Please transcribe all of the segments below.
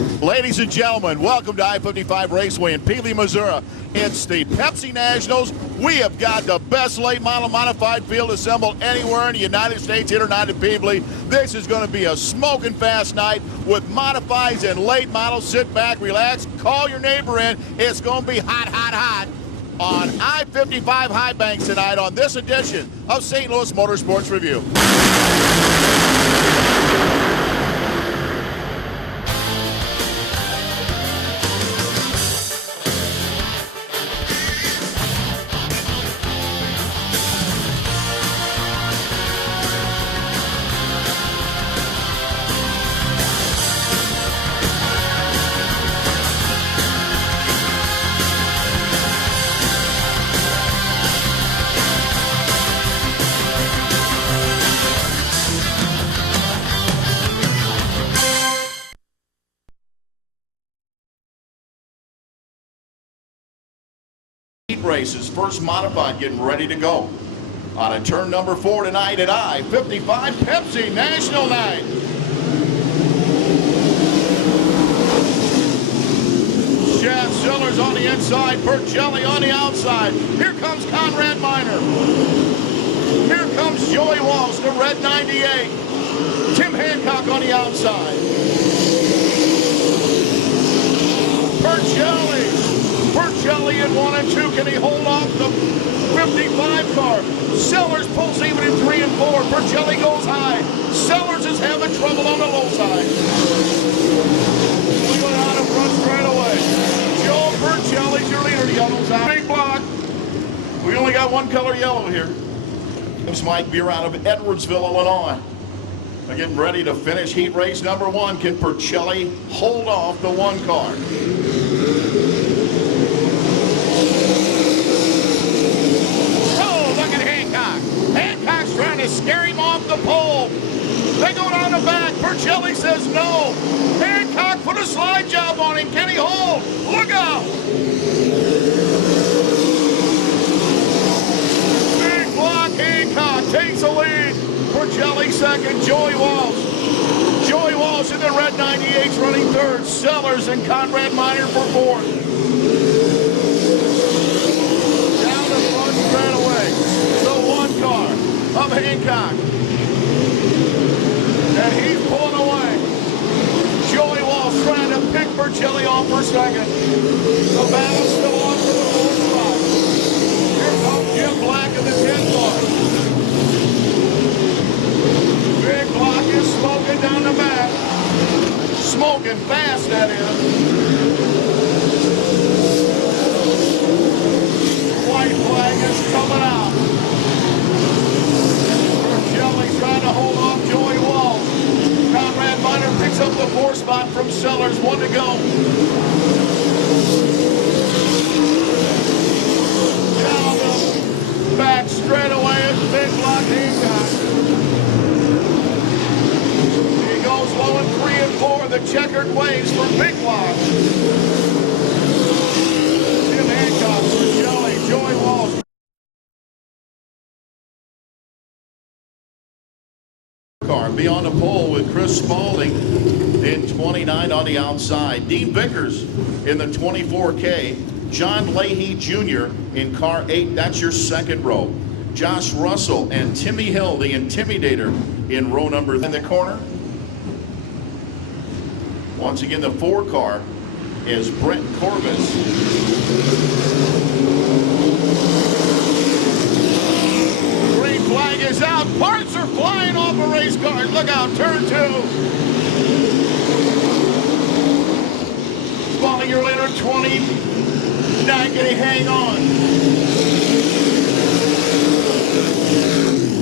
Ladies and gentlemen, welcome to I-55 Raceway in Peebly, Missouri. It's the Pepsi Nationals. We have got the best late model modified field assembled anywhere in the United States, here tonight at Peebly. This is going to be a smoking fast night with modifieds and late models. Sit back, relax, call your neighbor in. It's going to be hot, hot, hot on I-55 High Banks tonight on this edition of St. Louis Motorsports Review. Races, first modified getting ready to go on a turn number 4 tonight at I-55 Pepsi National Night. Chad Sellers on the inside, Bert Shelley on the outside. Here comes Conrad Miner. Here comes Joey Walsh, the red 98. Tim Hancock on the outside. Bert Shelley in 1 and 2. Can he hold off the 55 car? Sellers pulls even in 3 and 4. Bert Shelley goes high. Sellers is having trouble on the low side. Going out in front straight away. Joe Bert Shelley's your leader. The yellow's out. Big block. We only got one color yellow here. This might be out of Edwardsville, Illinois. They're getting ready to finish heat race number 1. Can Bert Shelley hold off the 1 car? Trying to scare him off the pole. They go down the back. Bert Shelley says no. Hancock put a slide job on him. Can he hold? Look out. Big block. Hancock takes the lead. Bert Shelley second. Joey Walsh in the red 98's running third. Sellers and Conrad Miner for fourth. Down the front straight away. The 1 car of Hancock. And he's pulling away. Joey Walsh trying to pick Bert Shelley off for second. The battle's still on for the 4th spot. Here comes Jim Black in the 10th car. Big block is smoking down the back. Smoking fast, that is. White flag is coming out. Shelley trying to hold off Joey Walsh. Conrad Miner picks up the 4th spot from Sellers. 1 to go. Down the back straight away is Big Block Hancock. He goes low in 3 and 4. The checkered waves for Big Block. Tim Hancock for Shelley. Joey Walsh. Be on the pole with Chris Spaulding in 29 on the outside. Dean Vickers in the 24K. John Leahy Jr. in car 8. That's your second row. Josh Russell and Timmy Hill, the Intimidator, in row number in the corner. Once again, the 4 car is Brent Corvus. Green flag is out. Parts are flying off a race car. Look out, turn 2. Spaulding your leader, 29. Can he hang on?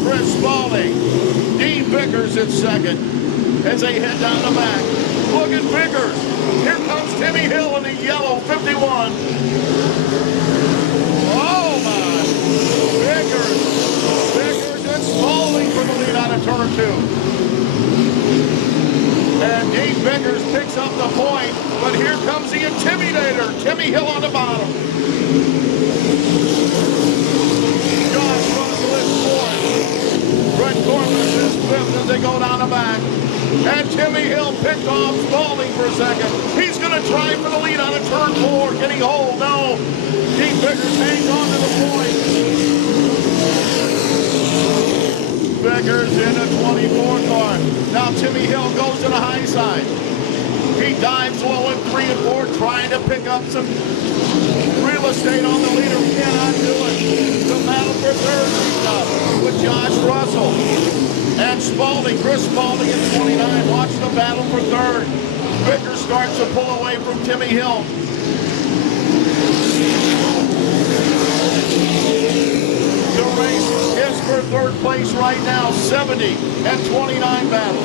Chris Spaulding. Dean Vickers in second as they head down the back. Look at Vickers. Here comes Timmy Hill in the yellow 51. Oh my. Vickers and Spaulding for the lead out of turn 2. And Dean Vickers picks up the point, but here comes the Intimidator. Timmy Hill on the bottom. Josh Russell is fourth. Brett Corliss is fifth as they go down the back. And Timmy Hill picked off Spalding for a second. He's going to try for the lead on a turn 4. Can he hold? No. Deep Vickers hangs on to the point. Vickers in a 24 car. Now Timmy Hill goes to the high side. He dives low in 3 and 4, trying to pick up some real estate on the leader. Cannot do it. The battle for third with Josh Russell and Spalding. Chris Spalding at 29. Watch the battle for third. Vickers starts to pull away from Timmy Hill. The race is for third place right now. 70 and 29 battle.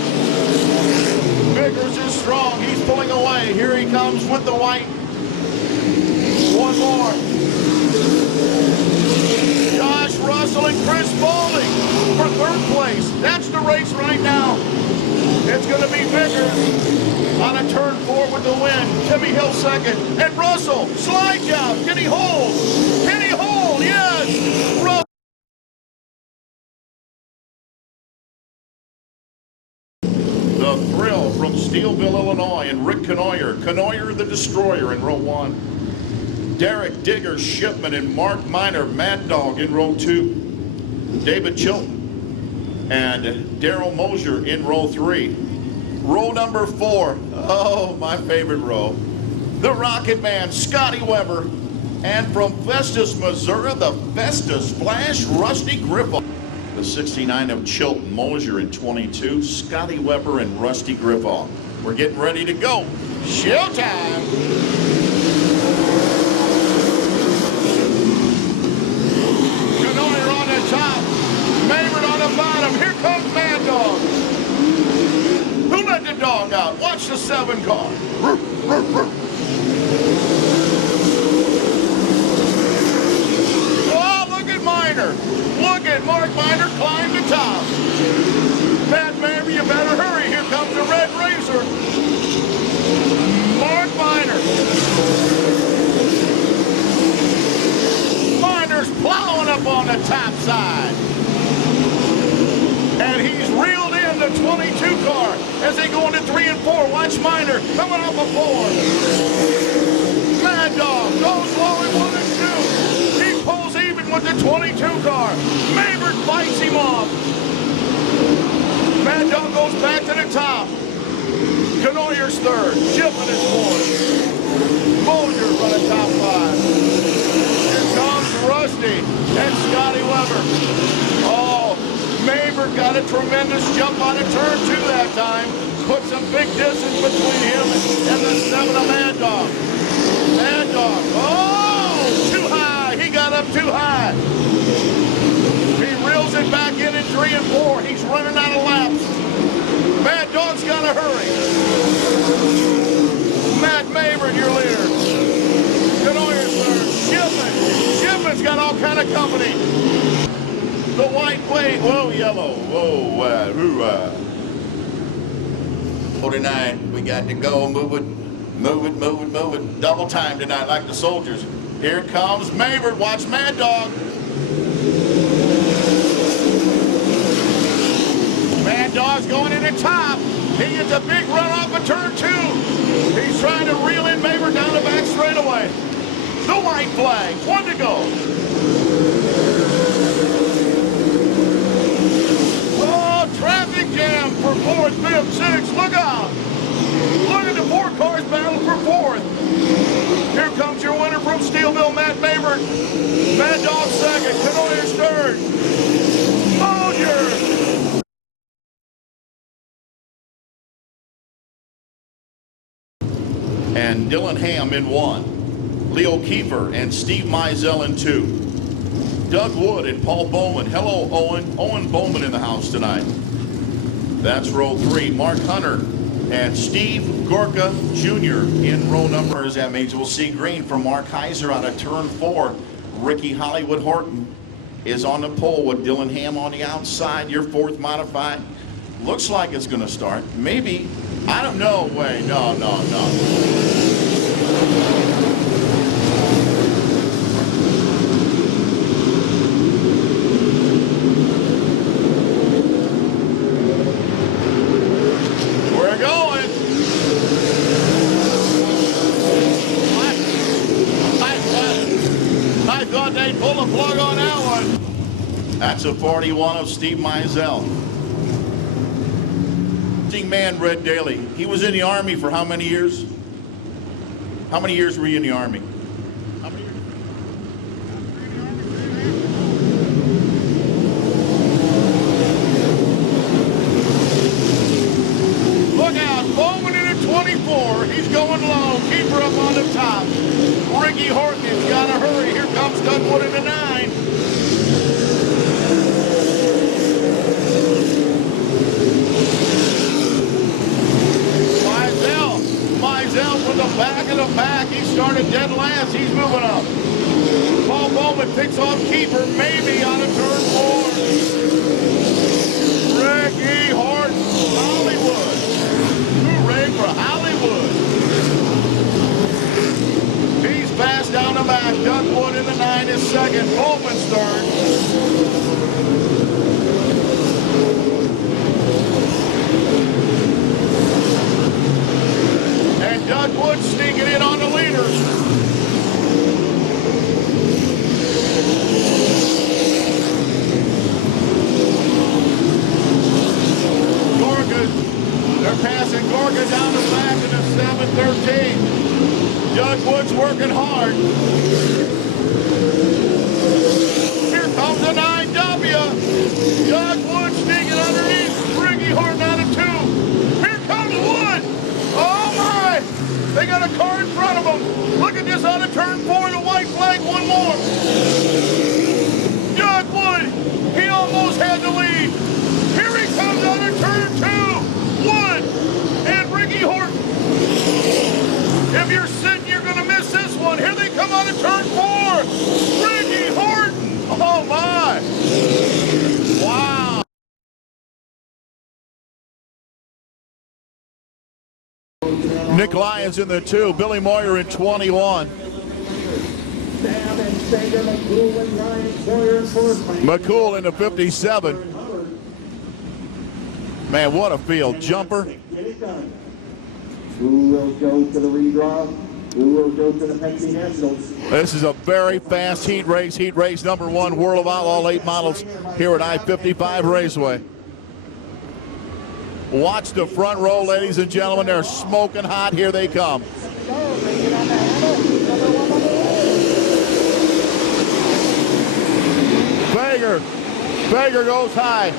Vickers is strong. He's pulling away. Here he comes with the white. One more. Josh Russell and Chris Spalding for third place. That's the race right now. It's going to be Vickers on a turn 4 with the win. Timmy Hill second. And Russell, slide job. Can he hold? Can he hold? Yes. Russell. The thrill from Steelville, Illinois, and Rick Canoyer. Canoyer the Destroyer in row 1. Derek Digger Shipman and Mark Miner, Mad Dog in row 2. David Chilton and Darrell Mosier in row 3. Row number 4, oh, my favorite row. The Rocket Man, Scotty Weber. And from Festus, Missouri, the Festus Flash, Rusty Griffo. The 69 of Chilton, Mosier in 22, Scotty Weber and Rusty Griffo. We're getting ready to go. Showtime! Top, Maynard on the bottom. Here comes Mad Dog. Who let the dog out? Watch the 7 car. Oh, look at Miner. Look at Mark Miner climb the top. Pat Maynard, you better hurry. Here comes the Red Racer. Mark Miner. Miner's plowing up on the top side. And he's reeled in the 22 car as they go into 3 and 4. Watch Miner coming up a 4. Mad Dog goes low in 1 and 2. He pulls even with the 22 car. Maynard fights him off. Mad Dog goes back to the top. Canoyer's third. Shipman is 4th. Mosier's on the top 5. Rusty and Scotty Weber. Oh, Maynard got a tremendous jump on a turn 2 that time. Put some big distance between him and the 7 of Mad Dog. Mad Dog, oh, too high. He got up too high. He reels it back in 3 and 4. He's running out of laps. Mad Dog's got to hurry. Matt Maynard, your leader. Canoyer's third. Shipman's got all kind of company. The white plate, whoa, yellow, whoa, 49, we got to go, move it. Double time tonight like the soldiers. Here comes Maynard, watch Mad Dog. Mad Dog's going in the top. He gets a big run off of turn 2. He's trying to reel in Maynard down the back straightaway. The white flag, 1 to go. Oh, traffic jam for 4th, 5th, 6th. Look out. Look at the 4 cars battle for 4th. Here comes your winner from Steelville, Matt Maynard. Mad Dog second. Canoyer's third. Mosier. And Dylan Ham in 1. Leo Kiefer and Steve Mizell in 2. Doug Wood and Paul Bowman. Hello, Owen. Owen Bowman in the house tonight. That's row 3. Mark Hunter and Steve Gorka Jr. in row numbers. That means we'll see green for Mark Heiser on a turn 4. Ricky Hollywood Horton is on the pole with Dylan Ham on the outside. Your 4th modified. Looks like it's going to start. Maybe. I don't know. Wait. No. plug on that one. That's a 41 of Steve Meisel. Man, Red Daly. He was in the Army for how many years? How many years were you in the Army? How many years? Look out, Bowman in a 24. He's going low. Keeper up on the top. Ricky Horton has got to hurry. Here comes Dougwood in a 9. Meisel from the back of the pack. He started dead last. He's moving up. Paul Bowman picks off Keeper, maybe on a turn 4. Ricky Horton, Hollywood. Hooray for Hollywood. He's fast down the back. Dougwood in the 9 is second. Bowman's third. Dougwood sneaking in on the leaders. Gorga, they're passing Gorga down the back in the 7-13. Dougwood's working hard. Here comes the 9W. Dougwood sneaking underneath. Ricky Horton out of 2. Here comes Wood. Oh my! They got a car in front of them. Look at this on a turn 4, the white flag, one more. Dougwood, he almost had the lead. Here he comes on a turn 2. Wood and Ricky Horton. If you're sitting, you're going to miss this one. Here they come on a turn 4. Ricky Horton. Oh my. Wow. Nick Lyons in the 2, Billy Moyer in 21. McCool in the 57. Man, what a field. Jumper. Who will go to the redraw? Who will go to the Pepsi Nationals? This is a very fast heat race number 1, World of Outlaw late models here at I-55 Raceway. Watch the front row, ladies and gentlemen. They're smoking hot. Here they come. Fager goes high.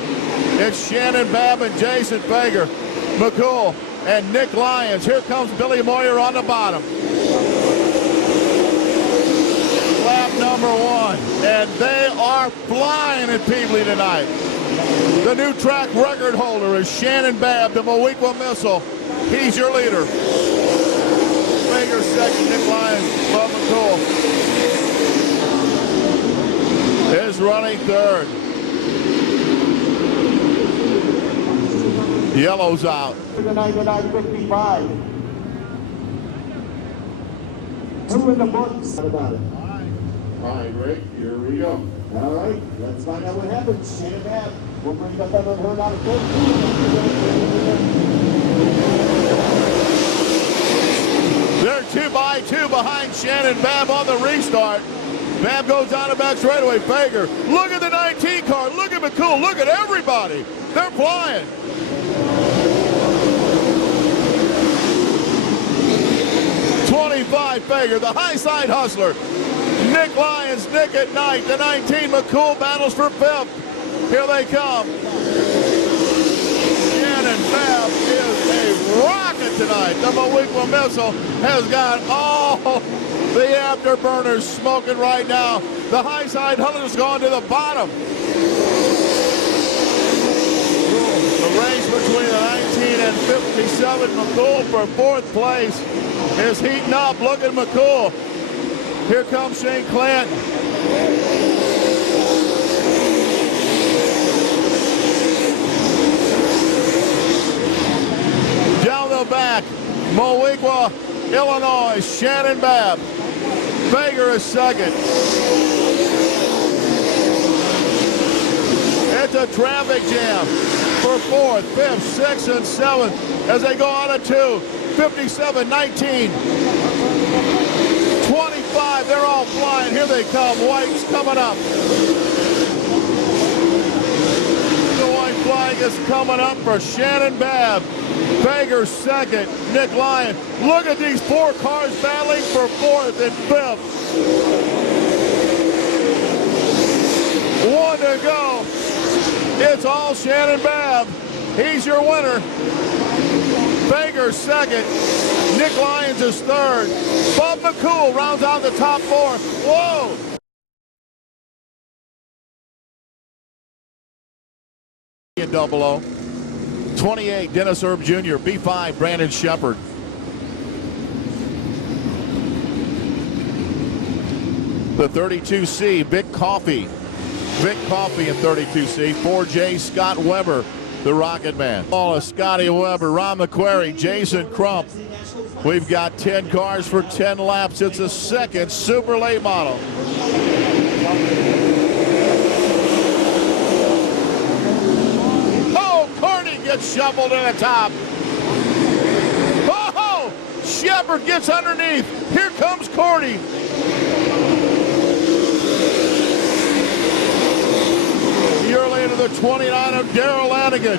It's Shannon Babb and Jason Fager. McCool and Nick Lyons. Here comes Billy Moyer on the bottom. Lap number 1. And they are flying at Peebly tonight. The new track record holder is Shannon Babb, the Moequa Missile. He's your leader. Fager second, Nick Lyons, Bob McCool is running third. Yellow's out. Tonight at I-55. Who in the books? How about it? All right, Rick, here we go. All right, let's find out what happens. Shannon Babb will bring up another herd out of 14. They're 2 by 2 behind Shannon Babb on the restart. Babb goes down the back straightaway. Fager, look at the 19 car. Look at McCool. Look at everybody. They're flying. Fager, the high side hustler. Nick Lyons, Nick at night. The 19 McCool battles for 5th. Here they come. Shannon Babb is a rocket tonight. The Moequa Missile has got all the afterburners smoking right now. The high side hustler's gone to the bottom. The race between the 19 and 57, McCool for 4th place is heating up. Look at McCool. Here comes Shane Clanton. Down the back, Moequa, Illinois, Shannon Babb. Fager is second. It's a traffic jam for 4th, 5th, 6th, and 7th as they go out of 2. 57-19. 25, they're all flying. Here they come. White's coming up. The white flag is coming up for Shannon Babb. Bager second. Nick Lyon. Look at these 4 cars battling for 4th and 5th. 1 to go. It's all Shannon Babb. He's your winner. Bager second. Nick Lyons is third. Bob McCool rounds out the top 4. Whoa! In 00. 28, Dennis Erb Jr. B5, Brandon Shepard. The 32C, Vic Coffey. Vic Coffey in 32C. 4J, Scott Weber, the Rocket Man. Wallace, Scotty Weber, Ron McQuarrie, Jason Crump. We've got 10 cars for 10 laps. It's a second super late model. Oh, Carney gets shuffled in the top. Oh, Shepard gets underneath. Here comes Cordy. Early into the 29 of Darrell Lanigan.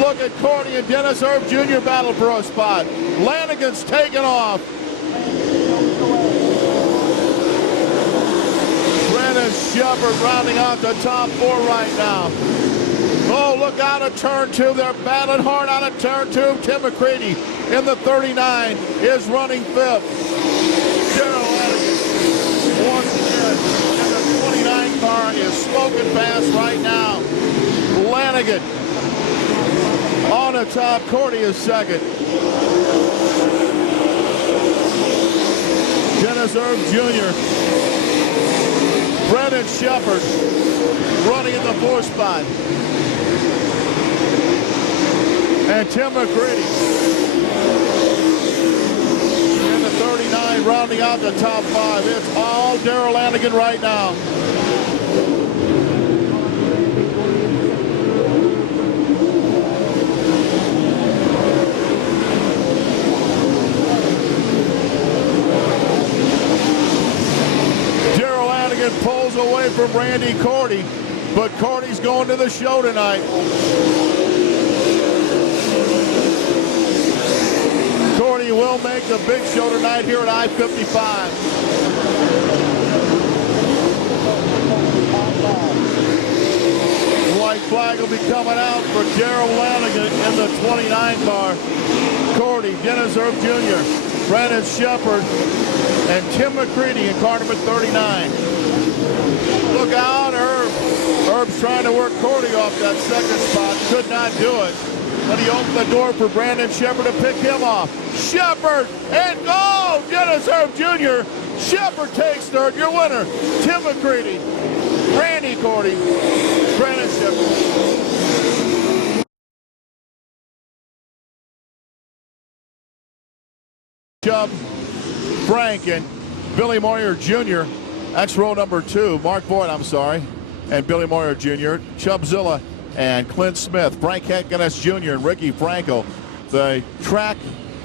Look at Cordy and Dennis Erb Jr. battle for a spot. Lanigan's taken off. Brandon Shepard rounding out the top 4 right now. Oh, look out of turn 2. They're battling hard out of turn 2. Tim McCready in the 39 is running 5th. Darrell Lanigan once again. And the 29 car is smoking fast right now. Lanigan on the top. Cordy is second. Dennis Erb Jr. Brandon Shepard running in the 4th spot. And Tim McCready in the 39 rounding out the top 5. It's all Darrell Lanigan right now. Pulls away from Randy Cordy, but Cordy's going to the show tonight. Cordy will make the big show tonight here at I-55. White flag will be coming out for Darrell Lanigan in the 29 car. Cordy, Dennis Erb Jr., Brandon Shepard, and Tim McCready in car number 39. Look out, Herb. Herb's trying to work Cordy off that second spot. Could not do it. But he opened the door for Brandon Shepard to pick him off. Shepard and go! Dennis Erb Jr. Shepard takes third. Your winner, Tim McCready, Randy Cordy, Brandon Shepard. Chubb, Frank, and Billy Moyer Jr. That's row number 2. Mark Boyd, I'm sorry, and Billy Moyer Jr. Chubbzilla and Clint Smith. Frank Heckeness Jr. and Ricky Franco. The track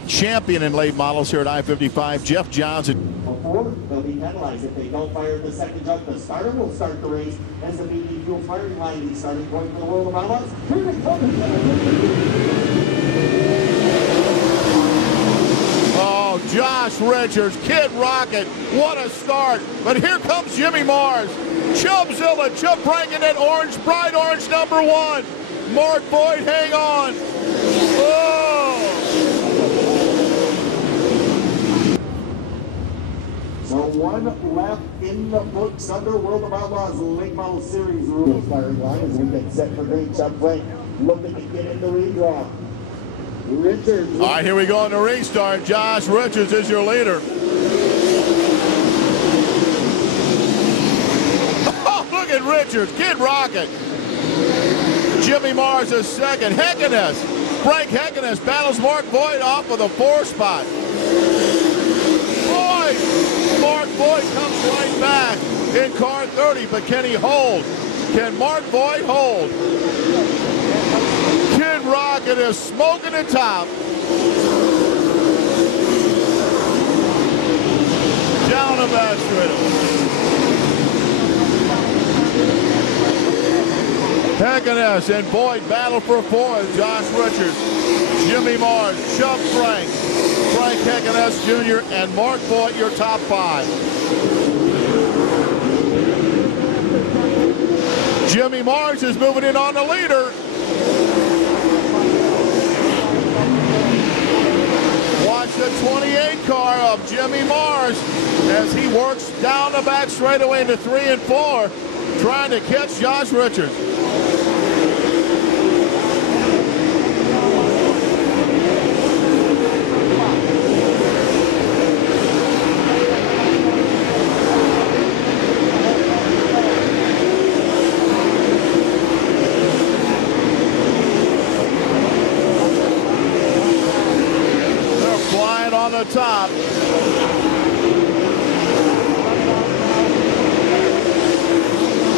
champion in late models here at I-55, Jeff Johnson. Before, they'll be penalized if they don't fire the second jump. The starter will start the race as the BB fuel firing line. He started going for the World of Outlaws. Here they come. Oh, Josh Richards, Kid Rocket, what a start. But here comes Jimmy Mars. Chubbzilla, Chubb breaking it orange, bright orange number 1. Mark Boyd, hang on. Oh! So 1 lap in the books under World of Outlaws Late Model Series rules. Firing line as we get set for green. Chubb Frank looking to get in the redraw. Richards. All right, here we go in the restart. Josh Richards is your leader. Oh, look at Richards, Kid Rocket. Jimmy Mars is second. Heckeness, Frank Heckeness battles Mark Boyd off of the 4 spot. Boyd, Mark Boyd comes right back in car 30, but can he hold? Can Mark Boyd hold? Kid Rocket is smoking the top. Down back straightaway. Hancock and Boyd battle for fourth. Josh Richards, Jimmy Mars, Chubb Frank, Frank Hancock Jr., and Mark Boyd, your top five. Jimmy Mars is moving in on the leader. Watch the 28 car of Jimmy Mars as he works down the back straightaway into 3 and 4, trying to catch Josh Richards. On the top.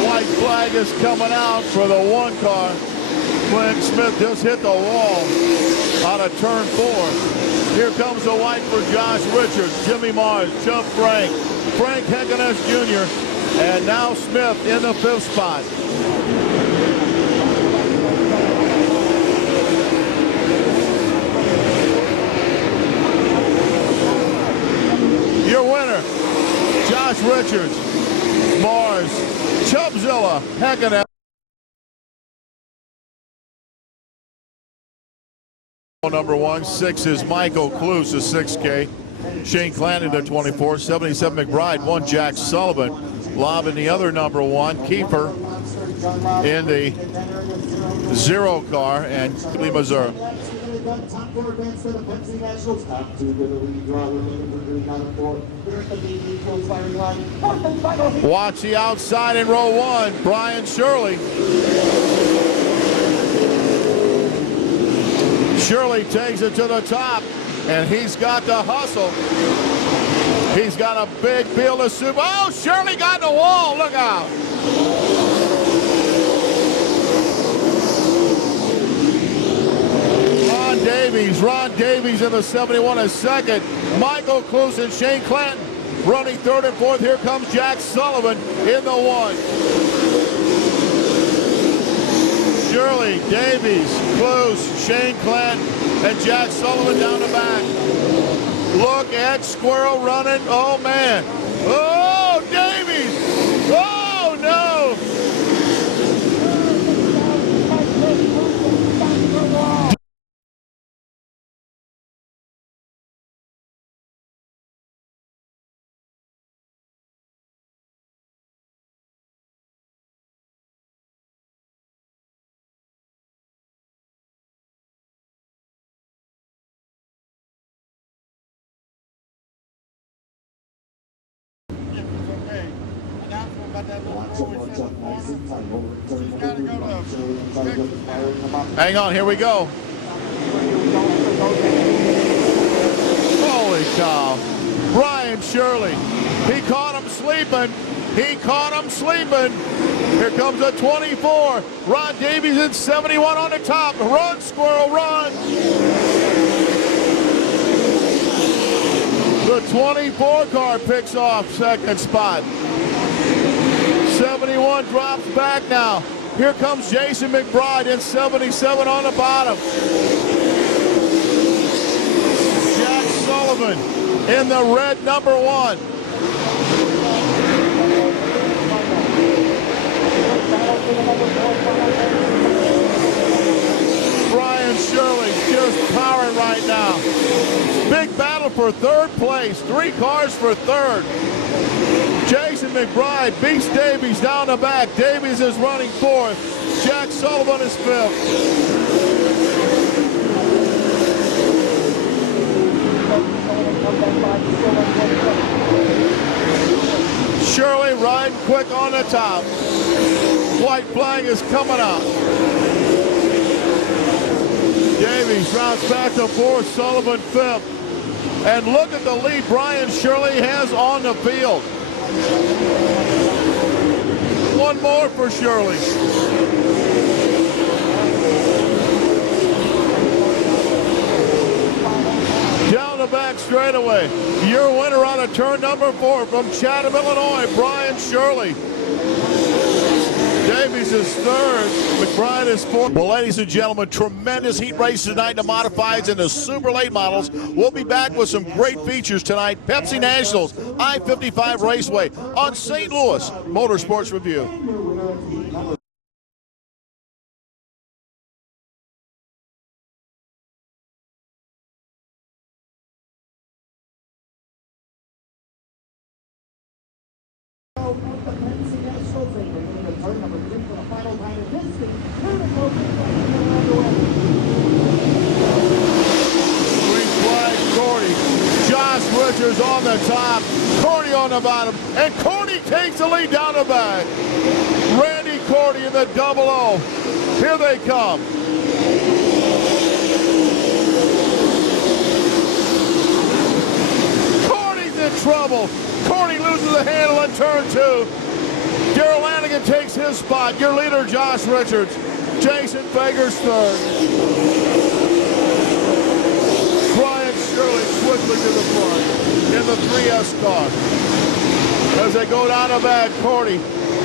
White flag is coming out for the 1 car. Clint Smith just hit the wall out of turn 4. Here comes the white for Josh Richards, Jimmy Mars, Chubb Frank, Frank Hancock Jr., and now Smith in the 5th spot. Your winner, Josh Richards, Mars, Chubbzilla, Hancock. Number 1, 6 is Michael Cluse, the 6K. Shane Clanton, the 24, 77 McBride, 1 Jack Sullivan. Lob in the other number 1, Kiefer in the 0 car, and Peebly, Missouri. Top 4 advance to the Pepsi Nationals. Top 2 to the lead draw. We're looking for green on the 4. Here at the Peebly close firing line. Watch the outside in row 1. Brian Shirley. Shirley takes it to the top, and he's got the hustle. He's got a big field of super. Oh, Shirley got the wall. Look out. Ron Davies in the 71 is second. Michael Cluse and Shane Clanton running 3rd and 4th. Here comes Jack Sullivan in the 1. Shirley, Davies, Cluse, Shane Clanton, and Jack Sullivan down the back. Look at Squirrel running. Oh, man. Oh, Davies. Oh, no. Hang on, here we go. Holy cow. Brian Shirley. He caught him sleeping. He caught him sleeping. Here comes a 24. Ron Davies in 71 on the top. Run, Squirrel, run. The 24 car picks off 2nd spot. 71 drops back now. Here comes Jason McBride in 77 on the bottom. Jack Sullivan in the red number 1. Brian Shirley just powering right now. Big battle for 3rd place. 3 cars for 3rd. Jason McBride beats Davies down the back. Davies is running 4th. Jack Sullivan is 5th. Shirley riding quick on the top. White flag is coming out. Davies rounds back to 4th, Sullivan 5th. And look at the lead Brian Shirley has on the field. 1 more for Shirley. Down the back straightaway. Your winner on a turn number 4 from Chatham, Illinois, Bert Shelley. Davies is third. McBride is fourth. Well, ladies and gentlemen, tremendous heat race tonight in the modifieds and the super late models. We'll be back with some great features tonight. Pepsi Nationals, I-55 Raceway on St. Louis Motorsports Review. The Pepsi Nationals, they bring in the turn number 3 for the final time in this game. Green flag, Cordy. Josh Richards on the top, Cordy on the bottom, and Cordy takes the lead down the back. Randy Cordy in the double O. Here they come. Cordy's in trouble. Cordy loses the handle in turn 2. Darrell Lanigan takes his spot. Your leader, Josh Richards. Jason Fager's third. Bert Shelley quickly to the front in the 3S car. As they go down the back, Cordy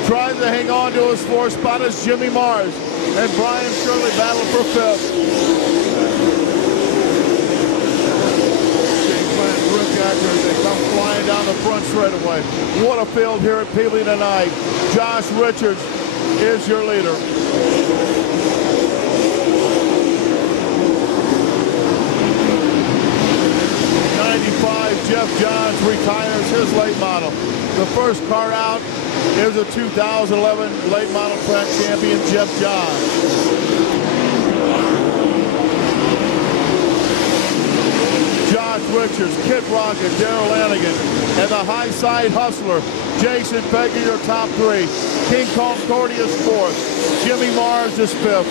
tries to hang on to his 4th spot as Jimmy Mars and Bert Shelley battle for 5th. They come flying down the front straightaway. What a field here at Peebly tonight. Josh Richards is your leader. 95, Jeff Johns retires his late model. The first car out is a 2011 late model track champion, Jeff Johns. Josh Richards, Kid Rocket, Darrell Lanigan, and the high side hustler, Jason Fager, your top 3. King Kong Cordy is 4th. Jimmy Mars is 5th.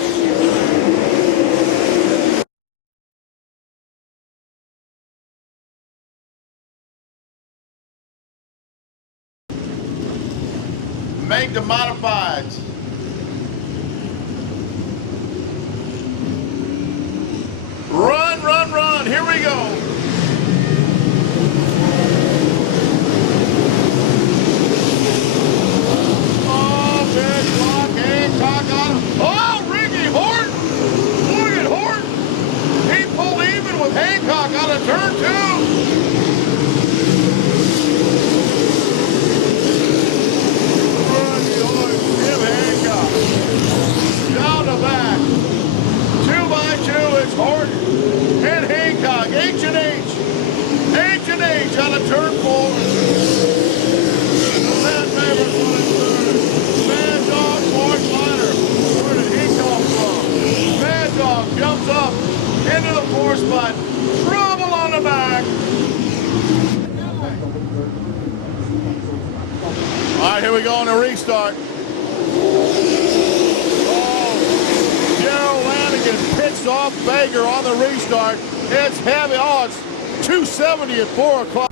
Make the modifieds. Run, run, run. Here we go. Oh, big block. Hancock on him. Oh, Ricky Horton. Look at Horton. He pulled even with Hancock out of turn 2. Tim Hancock. Down the back. 2 by 2 is Horton and Hancock. H&H. H&H out of turn 4. Matt Favors running third. Mad Dog, fourth liner. Where did he come from? Mad Dog jumps up into the 4th spot. Trouble on the back. All right, here we go on the restart. Darrell Lanigan picks off Fager on the restart. It's heavy. Oh, it's 270 at 4 o'clock.